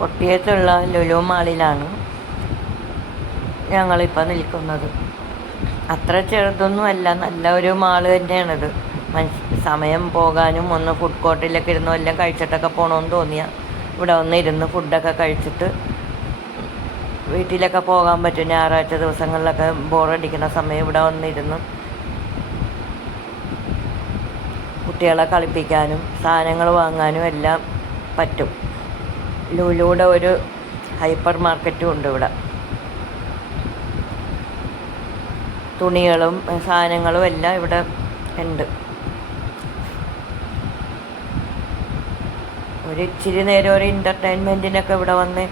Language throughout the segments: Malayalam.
കൊട്ടിയത്തുള്ള ലുലു മാളിലാണ് ഞങ്ങളിപ്പോൾ നിൽക്കുന്നത്. അത്ര ചെറുതൊന്നുമല്ല, നല്ല ഒരു മാള് തന്നെയാണിത്. സമയം പോകാനും ഒന്ന് ഫുഡ് കോർട്ടിലൊക്കെ ഇരുന്ന് എല്ലാം കഴിച്ചിട്ടൊക്കെ പോകണമെന്ന് തോന്നിയാൽ ഇവിടെ വന്നിരുന്ന് ഫുഡൊക്കെ കഴിച്ചിട്ട് വീട്ടിലൊക്കെ പോകാൻ പറ്റും. ഞായറാഴ്ച ദിവസങ്ങളിലൊക്കെ ബോറടിക്കുന്ന സമയം ഇവിടെ വന്നിരുന്ന് കുട്ടികളെ കളിപ്പിക്കാനും സാധനങ്ങൾ വാങ്ങാനും എല്ലാം പറ്റും. ലുലുയുടെ ഒരു ഹൈപ്പർ മാർക്കറ്റും ഉണ്ട് ഇവിടെ. തുണികളും സാധനങ്ങളും എല്ലാം ഇവിടെ ഉണ്ട്. ഒരു ഇച്ചിരി നേരം ഒരു എൻ്റർടൈൻമെൻറ്റിനൊക്കെ ഇവിടെ വന്ന്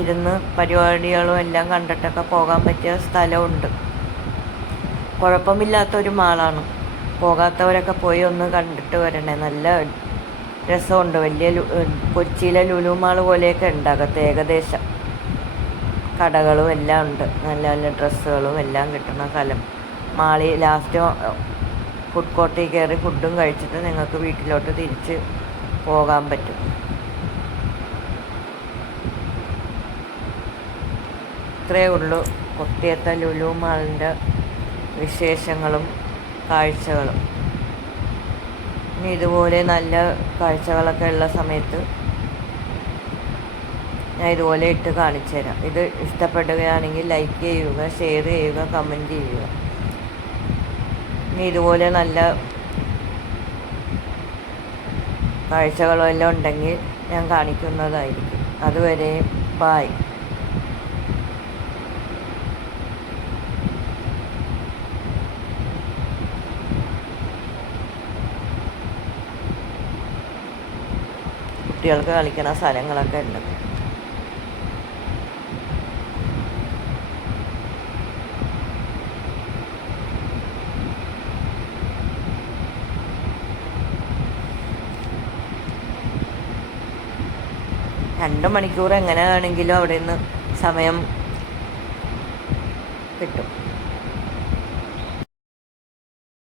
ഇരുന്ന് പരിപാടികളും എല്ലാം കണ്ടിട്ടൊക്കെ പോകാൻ പറ്റിയ സ്ഥലമുണ്ട്. കുഴപ്പമില്ലാത്തൊരു മാളാണ്. പോകാത്തവരൊക്കെ പോയി ഒന്ന് കണ്ടിട്ട് വരണേ. നല്ല രസമുണ്ട്. വലിയ കൊച്ചിയിലെ ലുലു മാൾ പോലെയൊക്കെ ഉണ്ട് അകത്ത്. ഏകദേശം കടകളും എല്ലാം ഉണ്ട്. നല്ല നല്ല ഡ്രസ്സുകളും എല്ലാം കിട്ടുന്ന സ്ഥലം. മാളിൽ ലാസ്റ്റ് ഫുഡ് കോർട്ടിൽ കയറി ഫുഡും കഴിച്ചിട്ട് നിങ്ങൾക്ക് വീട്ടിലോട്ട് തിരിച്ച് പോകാൻ പറ്റും. ഇത്രയേ ഉള്ളൂ കൊട്ടിയത്തെ ലുലു മാളിൻ്റെ വിശേഷങ്ങളും കാഴ്ചകളും. ഇനി ഇതുപോലെ നല്ല കാഴ്ചകളൊക്കെ ഉള്ള സമയത്ത് ഞാൻ ഇതുപോലെ ഇട്ട് കാണിച്ചു തരാം. ഇത് ഇഷ്ടപ്പെടുകയാണെങ്കിൽ ലൈക്ക് ചെയ്യുക, ഷെയർ ചെയ്യുക, കമൻറ്റ് ചെയ്യുക. ഇനി ഇതുപോലെ നല്ല കാഴ്ചകളും എല്ലാം ഉണ്ടെങ്കിൽ ഞാൻ കാണിക്കുന്നതായിരിക്കും. അതുവരെ ബായ്. കുട്ടികൾക്ക് കളിക്കുന്ന സ്ഥലങ്ങളൊക്കെ ഉണ്ട്. രണ്ട് മണിക്കൂർ എങ്ങനെയാണെങ്കിലും അവിടെ നിന്ന് സമയം കിട്ടും.